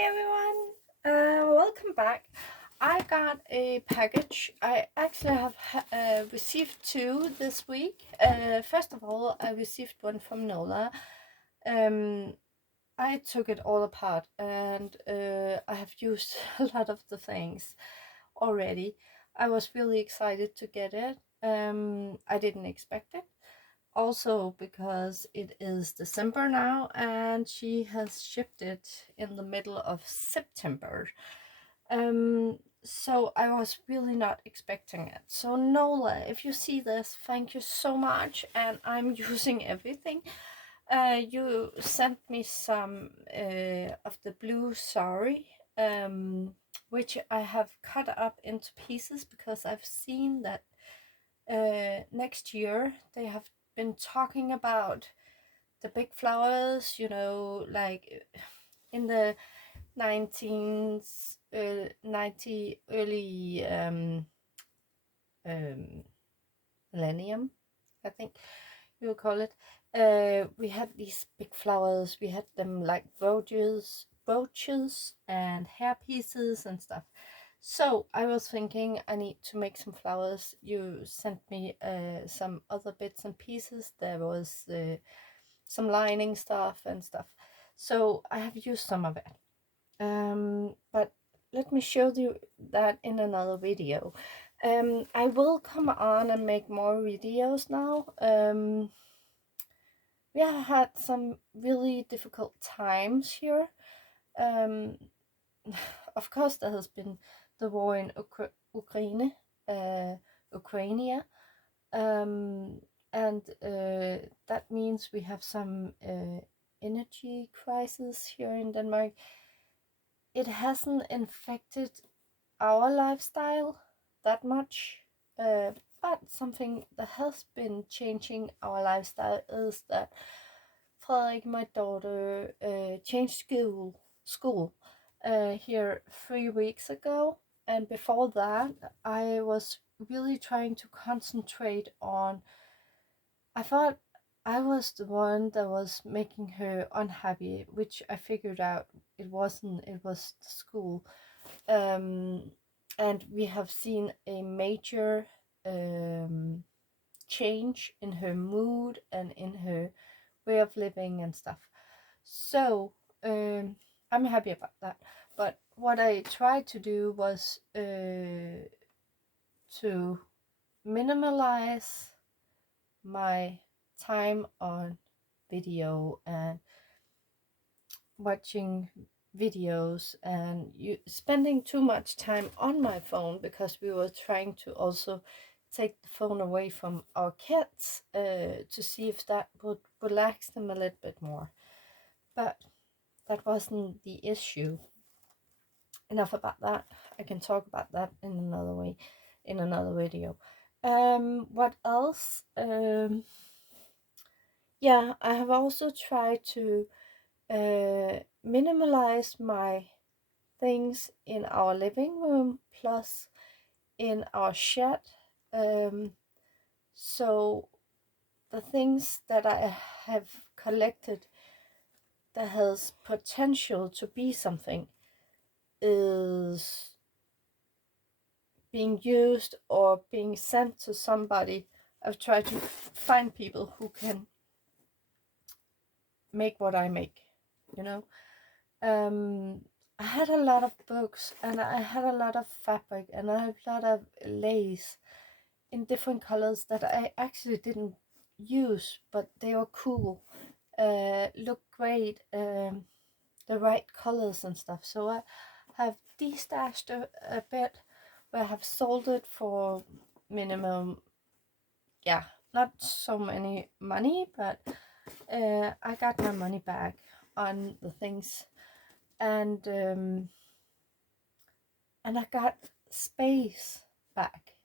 Hi everyone, welcome back. I got a package. I actually have received two this week. First of all, I received one from Nola. Um, I took it all apart and I have used a lot of the things already. I was really excited to get it. I didn't expect it. Also, because it is December now and she has shipped it in the middle of September. So I was really not expecting it. So Nola, if you see this, thank you so much, and I'm using everything. You sent me some of the blue sari, which I have cut up into pieces because I've seen that next year they have been talking about the big flowers, like in the 19th, 90 early um, millennium, I think you would call it. We had these big flowers. We had them like brooches and hair pieces and stuff. So I was thinking I need to make some flowers. You sent me some other bits and pieces. There was some lining stuff and stuff. So I have used some of it. But let me show you that in another video. I will come on and make more videos now. We have had some really difficult times here. Um, of course, there has been the war in Ukraine, Ukraine, and that means we have some energy crisis here in Denmark. It hasn't infected our lifestyle that much, but something that has been changing our lifestyle is that Frederik, my daughter, changed school here 3 weeks ago, and before that I was really trying to concentrate on. I thought I was the one that was making her unhappy, which I figured out it wasn't. It was the school. And we have seen a major change in her mood and in her way of living and stuff. So I'm happy about that. But what I tried to do was to minimalize my time on video and watching videos and spending too much time on my phone, because we were trying to also take the phone away from our kids to see if that would relax them a little bit more. But that wasn't the issue. Enough about that. I can talk about that in another way, in another video. What else? Yeah, I have also tried to minimalize my things in our living room plus in our shed. So the things that I have collected that has potential to be something is being used or being sent to somebody. I've tried to find people who can make what I make, you know. I had a lot of books and I had a lot of fabric and I had a lot of lace in different colors that I actually didn't use, but they were cool, look great, the right colors and stuff. So I have destashed a bit, but I have sold it for minimum, yeah, not so many money, but I got my money back on the things, and I got space back,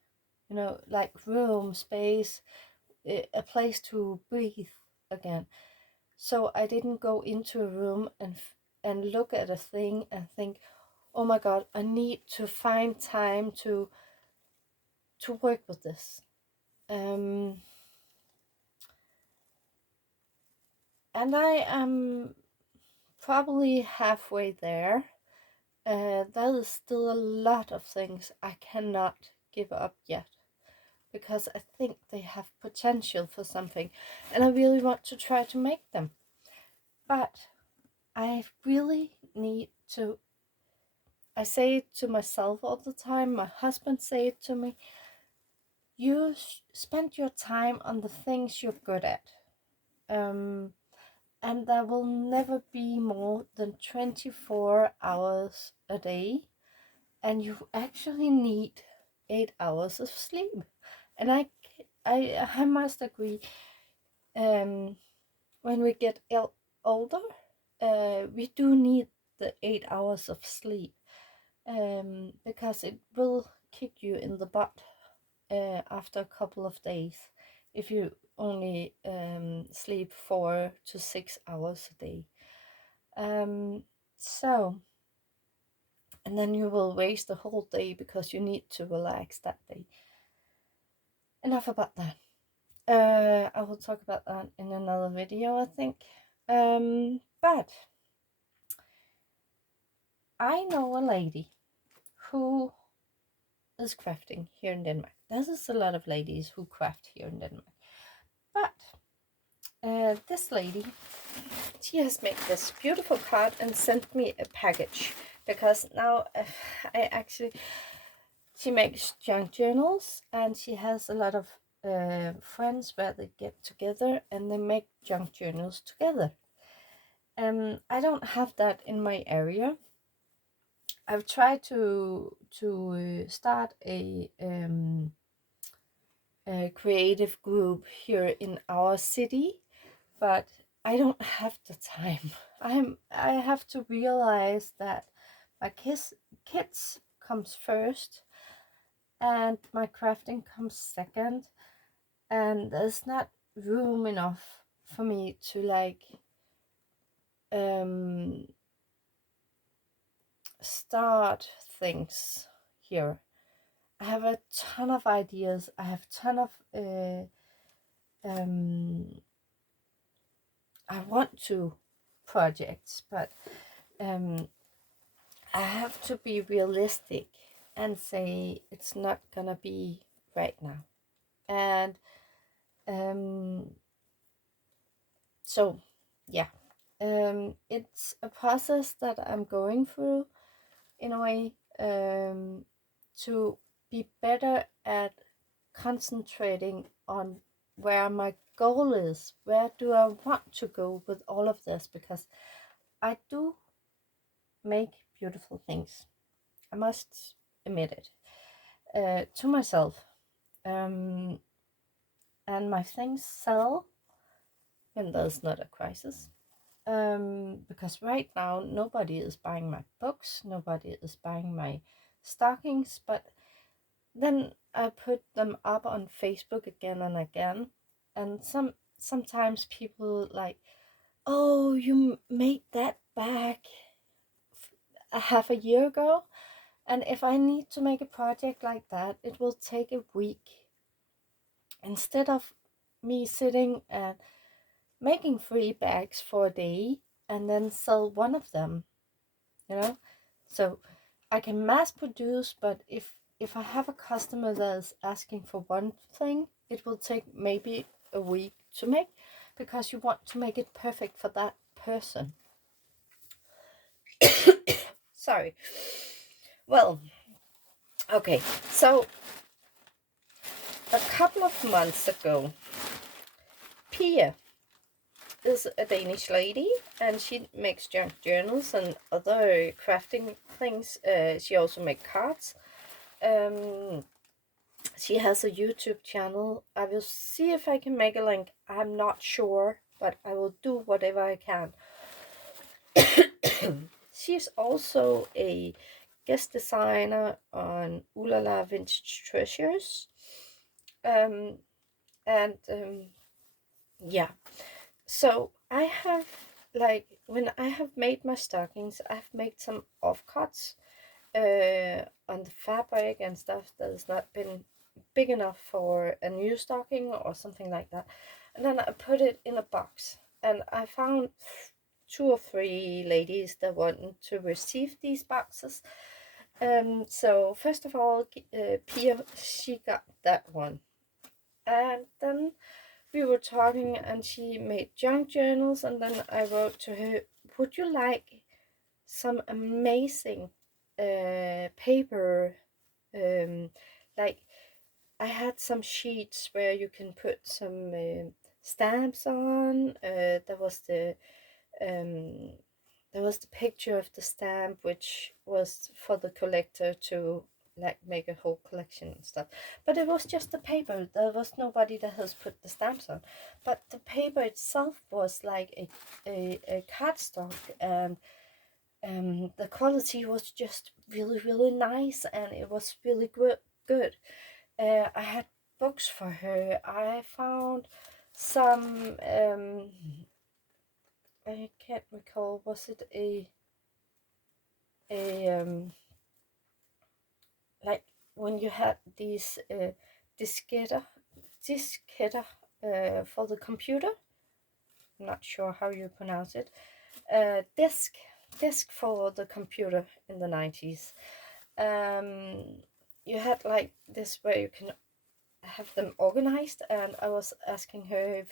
like room, space, a place to breathe again. So I didn't go into a room and look at a thing and think, oh my god, I need to find time to work with this. And I am probably halfway there. there is still a lot of things I cannot give up yet, because I think they have potential for something and I really want to try to make them. But I really need to, I say it to myself all the time, my husband say it to me, you spend your time on the things you're good at. And there will never be more than 24 hours a day, and you actually need 8 hours of sleep. And I must agree, when we get older, we do need the 8 hours of sleep, because it will kick you in the butt after a couple of days if you only sleep 4 to 6 hours a day. So, and then you will waste the whole day because you need to relax that day. Enough about that. I will talk about that in another video, I think. But I know a lady who is crafting here in Denmark. There's a lot of ladies who craft here in Denmark. But this lady, she has made this beautiful card and sent me a package, because now she makes junk journals, and she has a lot of friends where they get together and they make junk journals together. I don't have that in my area. I've tried to start a creative group here in our city, but I don't have the time. I have to realize that my kids comes first and my crafting comes second, and there's not room enough for me to like start things here. I have a ton of ideas. I have a ton of I want to projects, but I have to be realistic and say it's not gonna be right now. And so yeah, it's a process that I'm going through in a way, to be better at concentrating on where my goal is. Where do I want to go with all of this? Because I do make beautiful things, I must admit it, to myself. And my things sell when there's not a crisis. Because right now nobody is buying my books, nobody is buying my stockings, but then I put them up on Facebook again and again, and sometimes people like, oh, you made that back a half a year ago. And if I need to make a project like that, it will take a week, instead of me sitting and making 3 bags for a day and then sell one of them, you know. So I can mass produce, but if I have a customer that is asking for one thing, it will take maybe a week to make, because you want to make it perfect for that person. Sorry. Well, okay, so a couple of months ago, Pia is a Danish lady, and she makes junk journals and other crafting things. She also makes cards. She has a YouTube channel. I will see if I can make a link. I'm not sure, but I will do whatever I can. She's also a guest designer on Ooh La La Vintage Treasures. Yeah. So I have, like, when I have made my stockings, I've made some offcuts on the fabric and stuff that has not been big enough for a new stocking or something like that. And then I put it in a box, and I found two or three ladies that wanted to receive these boxes. So first of all, Pia, she got that one. And then we were talking and she made junk journals, and then I wrote to her, would you like some amazing paper, like I had some sheets where you can put some stamps on. Um, there was the picture of the stamp, which was for the collector to like make a whole collection and stuff. But it was just the paper. There was nobody that has put the stamps on. But the paper itself was like a cardstock, and the quality was just really, really nice, and it was really good. I had books for her. I found some, I can't recall, was it a like when you had these disketter for the computer? I'm not sure how you pronounce it. Disk for the computer in the 90s. You had like this where you can have them organized, and I was asking her if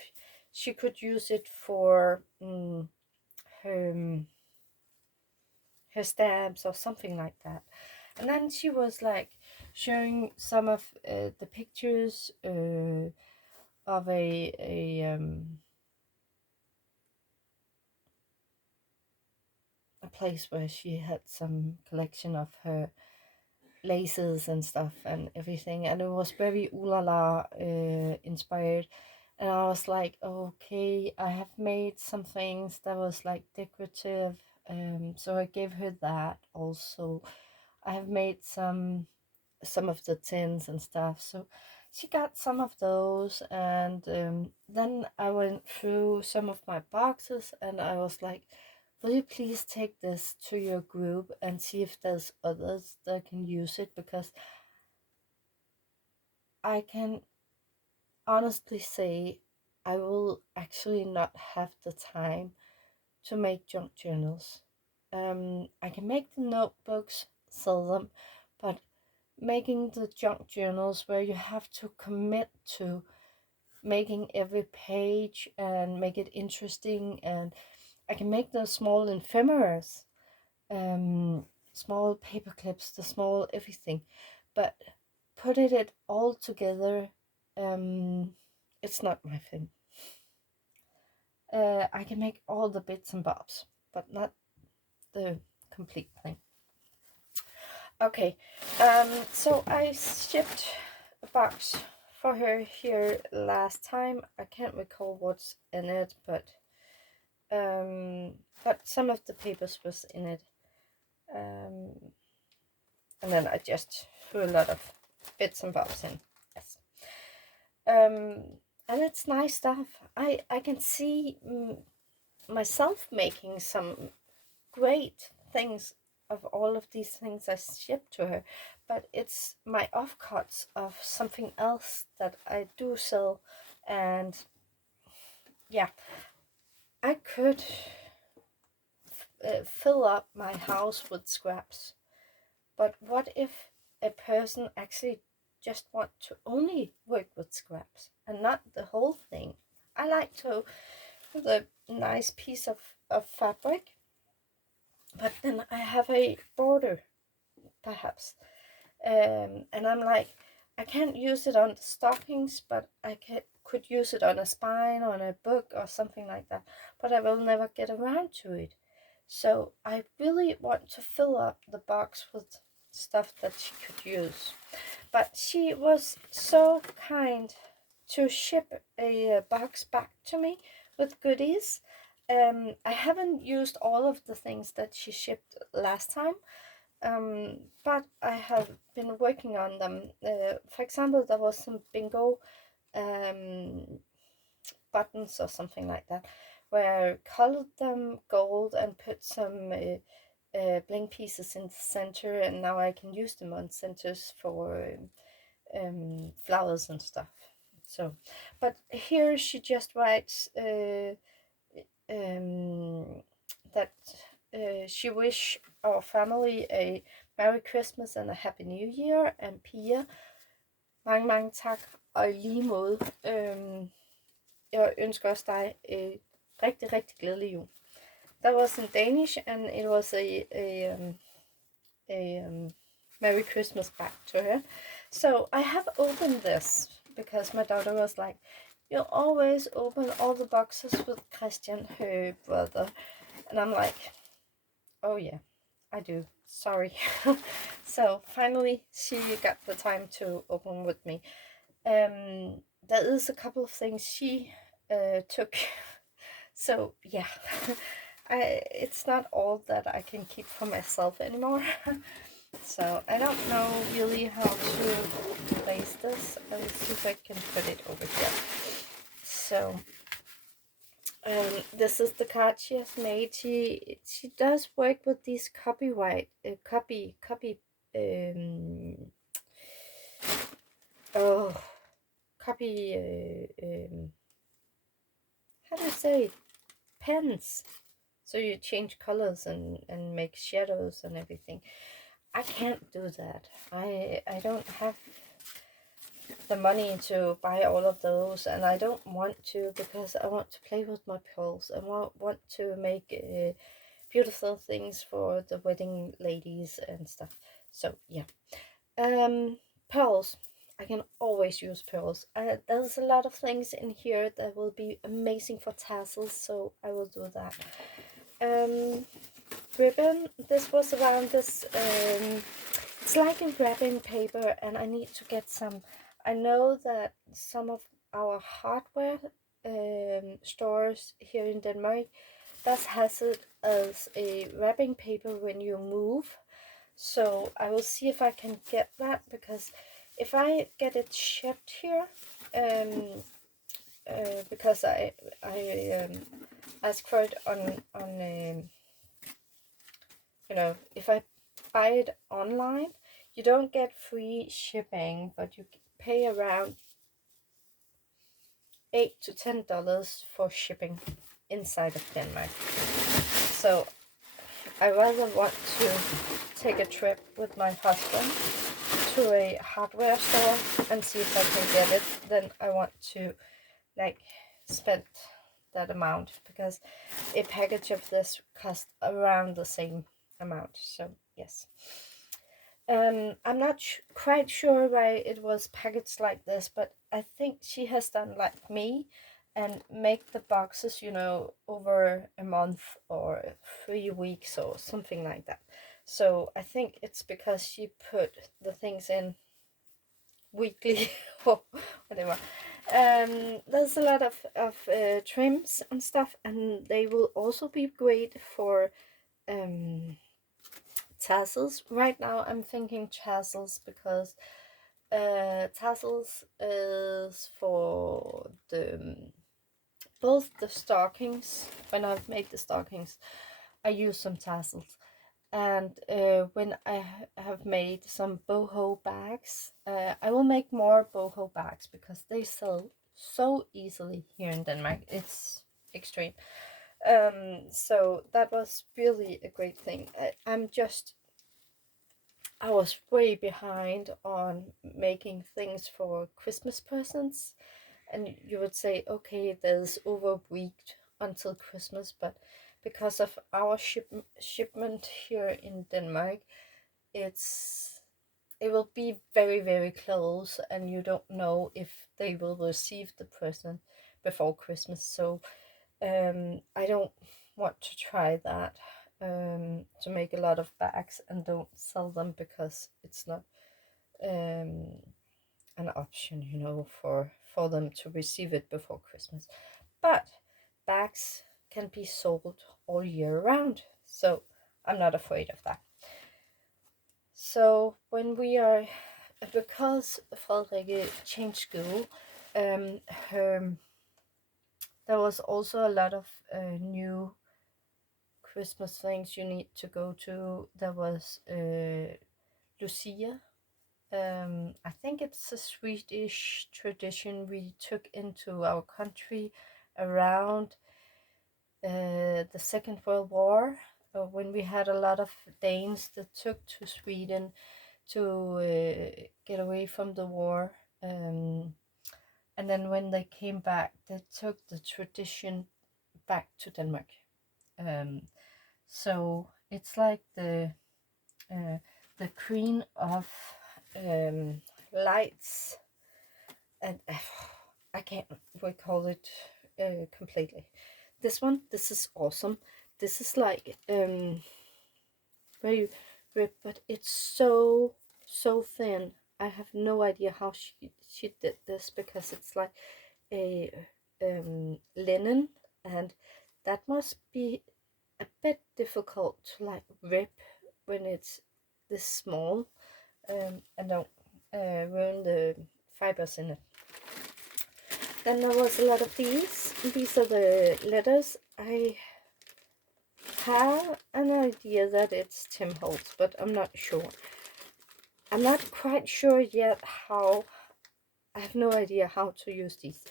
she could use it for her her stamps or something like that. And then she was like showing some of the pictures of a place where she had some collection of her laces and stuff and everything, and it was very ooh la la inspired. And I was like, okay, I have made some things that was like decorative, so I gave her that also. I have made some of the tins and stuff, so she got some of those. And then I went through some of my boxes and I was like, will you please take this to your group and see if there's others that can use it, because I can honestly say I will actually not have the time to make junk journals. I can make the notebooks, sell them, but making the junk journals where you have to commit to making every page and make it interesting, and I can make the small ephemeras, small paper clips, the small everything, but putting it all together, it's not my thing. I can make all the bits and bobs, but not the complete thing. Okay, so I shipped a box for her here last time. I can't recall what's in it, but some of the papers was in it. And then I just threw a lot of bits and bobs in. Yes. And it's nice stuff. I can see myself making some great things of all of these things I ship to her, but it's my offcuts of something else that I do sell. And yeah, I could fill up my house with scraps, but what if a person actually just want to only work with scraps and not the whole thing? I like to have a nice piece of fabric, but then I have a border perhaps, and I'm like, I can't use it on the stockings, but I could use it on a spine, on a book or something like that, but I will never get around to it. So I really want to fill up the box with stuff that she could use. But she was so kind to ship a box back to me with goodies. I haven't used all of the things that she shipped last time, but I have been working on them. For example, there was some bingo um, buttons or something like that, where I colored them gold and put some bling pieces in the center, and now I can use them on centers for flowers and stuff. So, but here she just writes um, that she wished our family a Merry Christmas and a Happy New Year. And Pia, mange, mange tak. Og i lige måde, jeg ønsker også dig rigtig, rigtig glædelig jul. That was in Danish, and it was a Merry Christmas back to her. So I have opened this because my daughter was like, "You always open all the boxes with Christian, her brother," and I'm like, "Oh yeah, I do. Sorry." So finally, she got the time to open with me. There is a couple of things she took. So yeah, it's not all that I can keep for myself anymore. So I don't know really how to place this. Let's see if I can put it over here. So this is the card she has made. She does work with these copyright copy how do you say, pens. So you change colors and make shadows and everything. I can't do that. I don't have the money to buy all of those, and I don't want to, because I want to play with my pearls. I want to make beautiful things for the wedding ladies and stuff. So yeah, pearls. I can always use pearls. There's a lot of things in here that will be amazing for tassels, so I will do that. Ribbon. This was around this. It's like in wrapping paper, and I need to get some. I know that some of our hardware stores here in Denmark has it as a wrapping paper when you move. So I will see if I can get that, because if I get it shipped here, because I ask for it on you know, if I buy it online, you don't get free shipping, but you pay around $8 to $10 for shipping inside of Denmark. So I rather want to take a trip with my husband to a hardware store and see if I can get it, then I want to like spend that amount, because a package of this costs around the same amount. So yes, I'm not quite sure why it was packaged like this, but I think she has done like me and make the boxes, you know, over a month or 3 weeks or something like that. So I think it's because she put the things in weekly or whatever. There's a lot of trims and stuff, and they will also be great for tassels. Right now I'm thinking tassels, because tassels is for the both the stockings. When I've made the stockings, I use some tassels, and when I have made some boho bags, I will make more boho bags, because they sell so easily here in Denmark. It's extreme. So that was really a great thing. I was way behind on making things for Christmas presents, and you would say, okay, there's over a week until Christmas, but because of our shipment here in Denmark, it will be very, very close, and you don't know if they will receive the present before Christmas. So I don't want to try that, to make a lot of bags and don't sell them, because it's not an option, you know, for them to receive it before Christmas. But bags can be sold all year round, so I'm not afraid of that. So when we are, because Frederikke changed school, there was also a lot of new Christmas things you need to go to. There was Lucia. I think it's a Swedish tradition we took into our country around the Second World War, when we had a lot of Danes that took to Sweden to get away from the war. And then when they came back, they took the tradition back to Denmark. So it's like the queen of lights, and I can't recall it completely. This is awesome. This is like very ripped, but it's so thin. I have no idea how she did this, because it's like a linen, and that must be a bit difficult to like rip when it's this small, and don't ruin the fibers in it. Then there was a lot of these. These are the letters. I have an idea that it's Tim Holtz, but I'm not sure. I'm not quite sure yet how. I have no idea how to use these,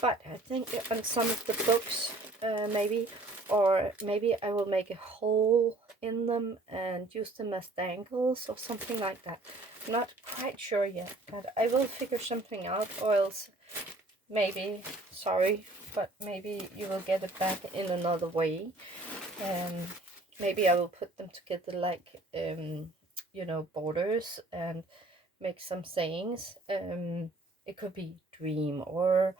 but I think on some of the books, maybe, or maybe I will make a hole in them and use them as dangles or something like that. I'm not quite sure yet, but I will figure something out, or else maybe, sorry, but maybe you will get it back in another way. Maybe I will put them together like you know, borders, and make some sayings. It could be dream, or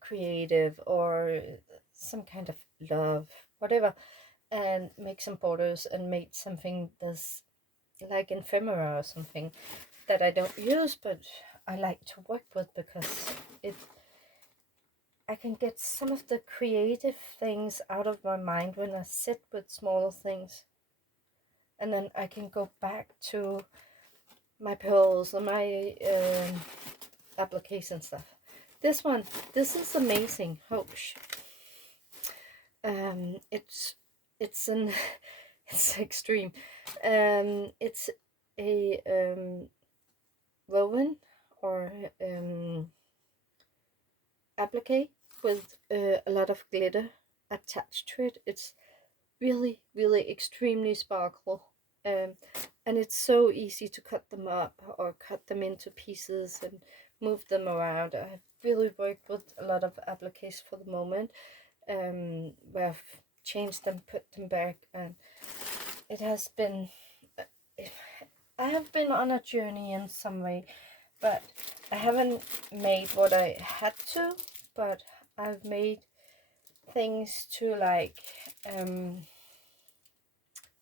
creative, or some kind of love, whatever, and make some borders and make something that's like ephemera or something that I don't use, but I like to work with, because I can get some of the creative things out of my mind when I sit with smaller things, and then I can go back to my pearls and my application stuff. This one, this is amazing. Oh, it's an it's extreme. It's a woven, or applique with a lot of glitter attached to it. It's really, really extremely sparkle. And it's so easy to cut them up or cut them into pieces and move them around. I've really worked with a lot of appliques for the moment, where I've changed them, put them back, and it has been, I have been on a journey in some way, but I haven't made what I had to, but I've made things to like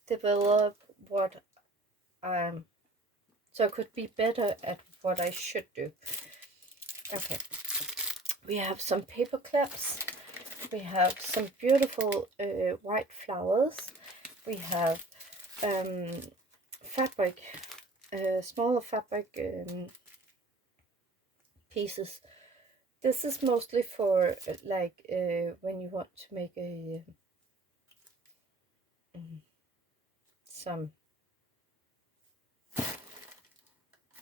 develop what I'm, so I could be better at what I should do. Okay, we have some paper clips, we have some beautiful white flowers, we have fabric, smaller fabric pieces. This is mostly for like when you want to make a some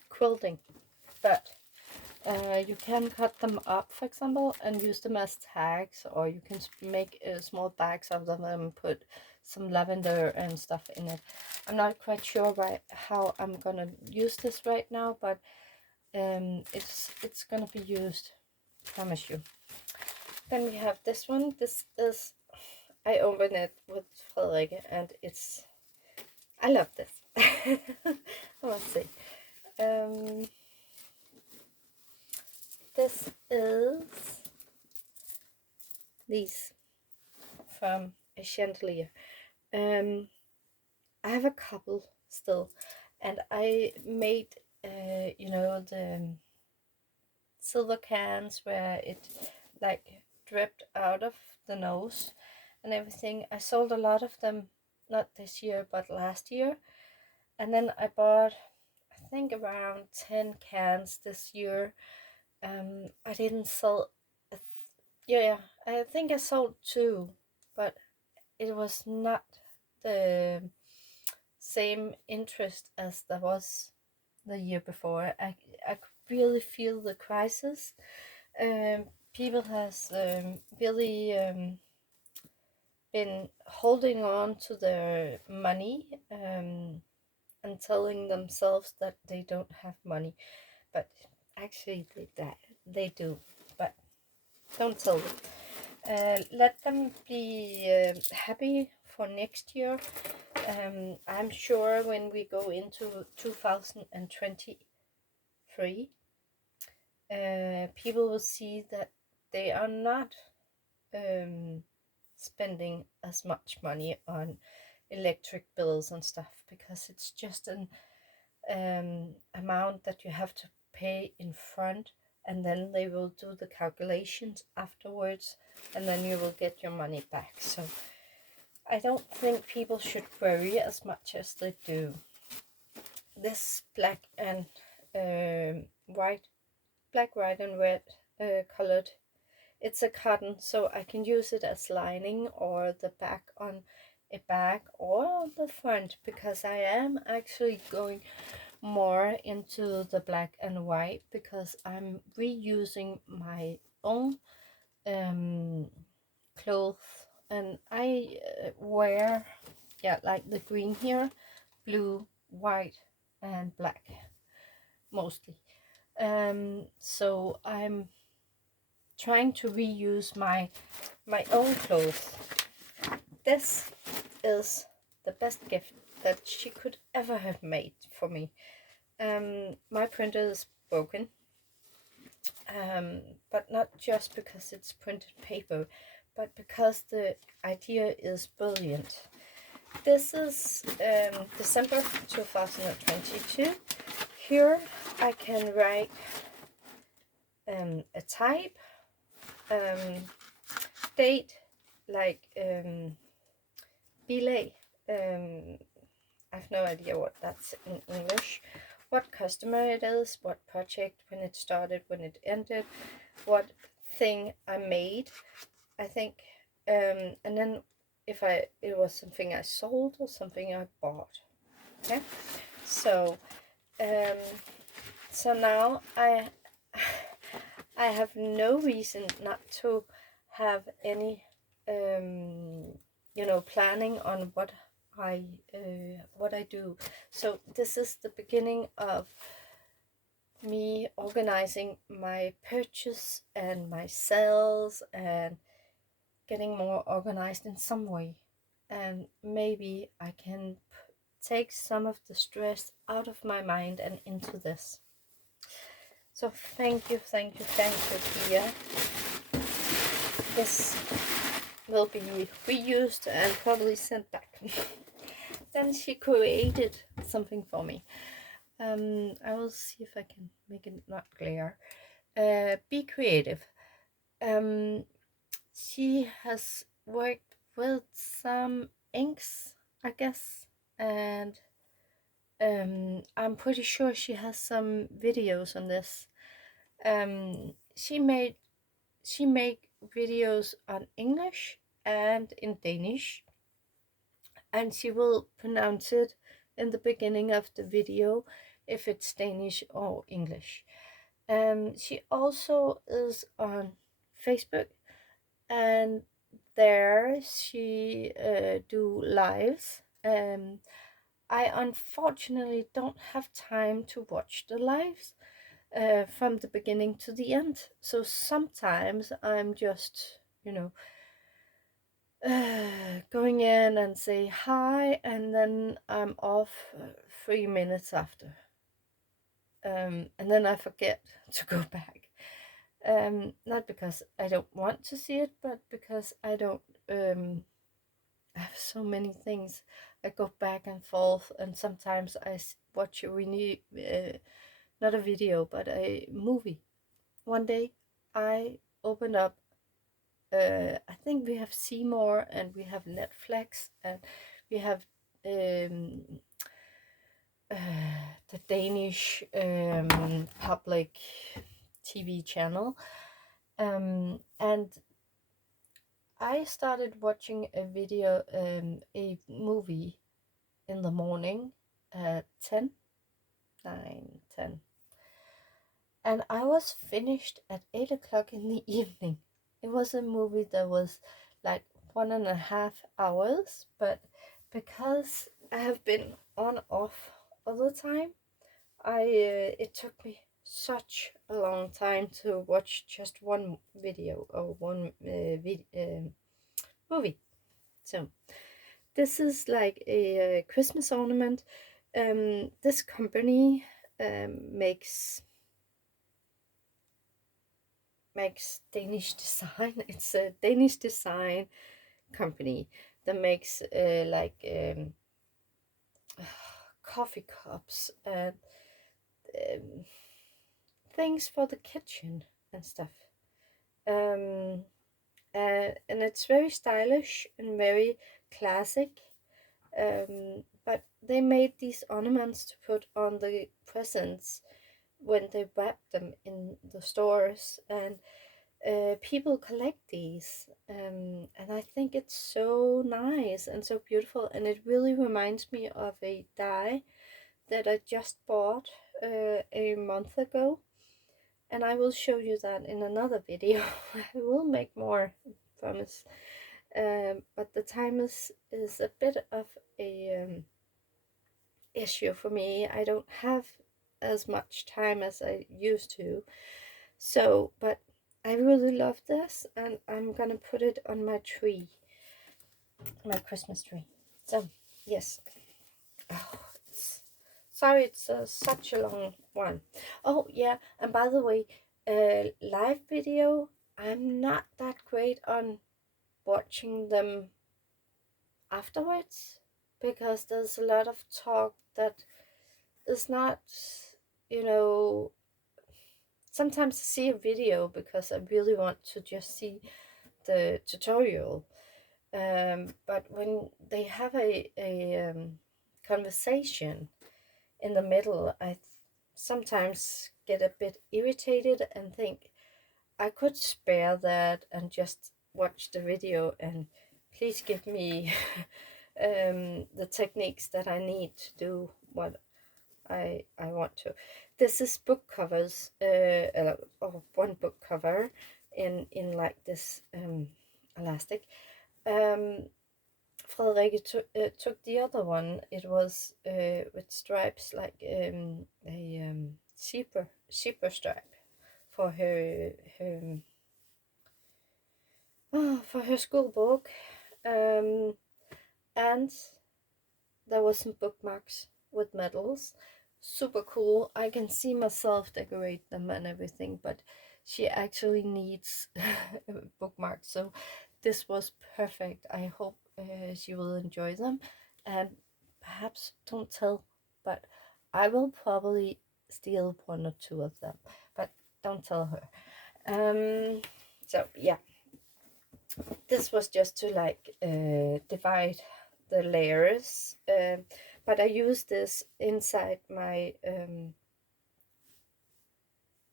quilting, but you can cut them up, for example, and use them as tags, or you can make small bags out of them, put some lavender and stuff in it. I'm not quite sure how I'm gonna use this right now, but it's gonna be used, promise you. Then we have this one. This is, I opened it with Frederik, and I love this. Let's see. This is these from a chandelier. I have a couple still, and I made you know, the silver cans where it like dripped out of the nose and everything. I sold a lot of them, not this year but last year, and then I bought, I think, around 10 cans this year. I didn't sell yeah, I think I sold 2, but it was not the same interest as there was the year before. I could really feel the crisis. People has really been holding on to their money and telling themselves that they don't have money, but actually they do. But don't tell them. Let them be happy for next year. I'm sure when we go into 2023, people will see that they are not spending as much money on electric bills and stuff, because it's just an amount that you have to pay in front, and then they will do the calculations afterwards, and then you will get your money back. So I don't think people should worry as much as they do. This black, white and red colored, it's a cotton, so I can use it as lining or the back on a bag or the front, because I am actually going more into the black and white, because I'm reusing my own clothes, and I wear, like the green here, blue, white, and black mostly. So I'm trying to reuse my own clothes. This is the best gift that she could ever have made for me. My printer is broken, but not just because it's printed paper, but because the idea is brilliant. This is December 2022. Here I can write a type, date, like belay. I've no idea what that's in English. What customer it is, what project, when it started, when it ended, what thing I made, I think, and then if it was something I sold or something I bought. Okay, so so now I have no reason not to have any planning on what I do. So this is the beginning of me organizing my purchase and my sales and getting more organized in some way, and maybe I can take some of the stress out of my mind and into this. So thank you, Pia. This will be reused and probably sent back. Then she created something for me. I will see if I can make it not glare. Be creative. She has worked with some inks, I guess, and I'm pretty sure she has some videos on this. She made videos on English and in Danish, and she will pronounce it in the beginning of the video if it's Danish or English. She also is on Facebook, and there she do lives. I unfortunately don't have time to watch the lives from the beginning to the end, so sometimes I'm just going in and say hi, and then I'm off 3 minutes after, and then I forget to go back. Not because I don't want to see it, but because I don't have so many things. I go back and forth, and sometimes I watch not a video, but a movie. One day I opened up, I think we have C More and we have Netflix and we have the Danish public TV channel, and I started watching a movie in the morning at 10, 9, 10. And I was finished at 8 o'clock in the evening. It was a movie that was like 1.5 hours, but because I have been on off all the time, it took me such a long time to watch just one video or one movie. So this is like a Christmas ornament. This company makes Danish design. It's a Danish design company that makes coffee cups and um, things for the kitchen and stuff. Um, and it's very stylish and very classic. But they made these ornaments to put on the presents when they wrap them in the stores, and people collect these, and I think it's so nice and so beautiful, and it really reminds me of a die that I just bought a month ago, and I will show you that in another video. I will make more, I promise. But the time is a bit of a issue for me. I don't have as much time as I used to. So, but I really love this, and I'm gonna put it on my tree, my Christmas tree. So, yes. Oh, sorry, it's such a long one. Oh, yeah, and by the way, live video, I'm not that great on watching them afterwards because there's a lot of talk that is not, you know, sometimes I see a video because I really want to just see the tutorial. But when they have a conversation in the middle, I sometimes get a bit irritated and think I could spare that and just watch the video, and please give me the techniques that I need to do what I want to. This is book covers, or one book cover in like this elastic. Frederikke took the other one. It was with stripes, like a zebra stripe for her school book, and there was some bookmarks with medals. Super cool. I can see myself decorate them and everything, but she actually needs bookmarks, so this was perfect. I hope she will enjoy them, and perhaps don't tell, but I will probably steal one or two of them, but don't tell her. So yeah, this was just to like divide the layers, but I use this inside my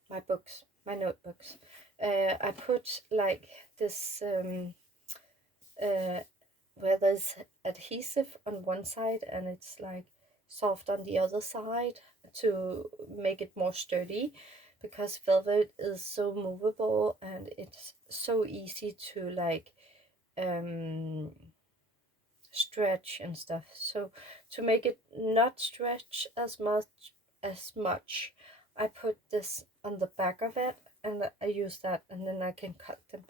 my books, my notebooks. I put like this where there's adhesive on one side and it's like soft on the other side to make it more sturdy, because velvet is so movable and it's so easy to like stretch and stuff. So to make it not stretch as much, I put this on the back of it, and I use that, and then I can cut them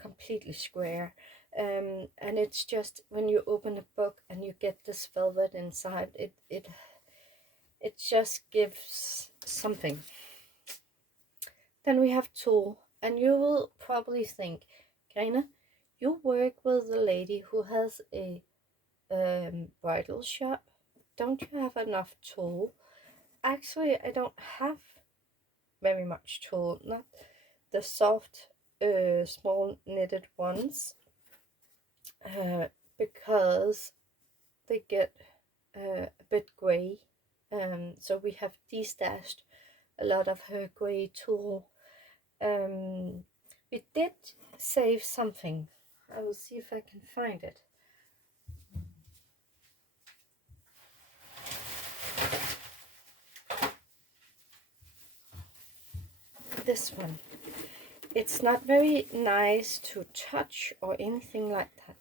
completely square. And it's just when you open a book and you get this velvet inside, it just gives something. Then we have tulle, and you will probably think, Karina, you work with a lady who has a bridal shop. Don't you have enough tulle? Actually, I don't have very much tulle, not the soft small knitted ones, because they get a bit gray. So we have destashed a lot of her gray tulle. We did save something. I will see if I can find it. This one. It's not very nice to touch or anything like that,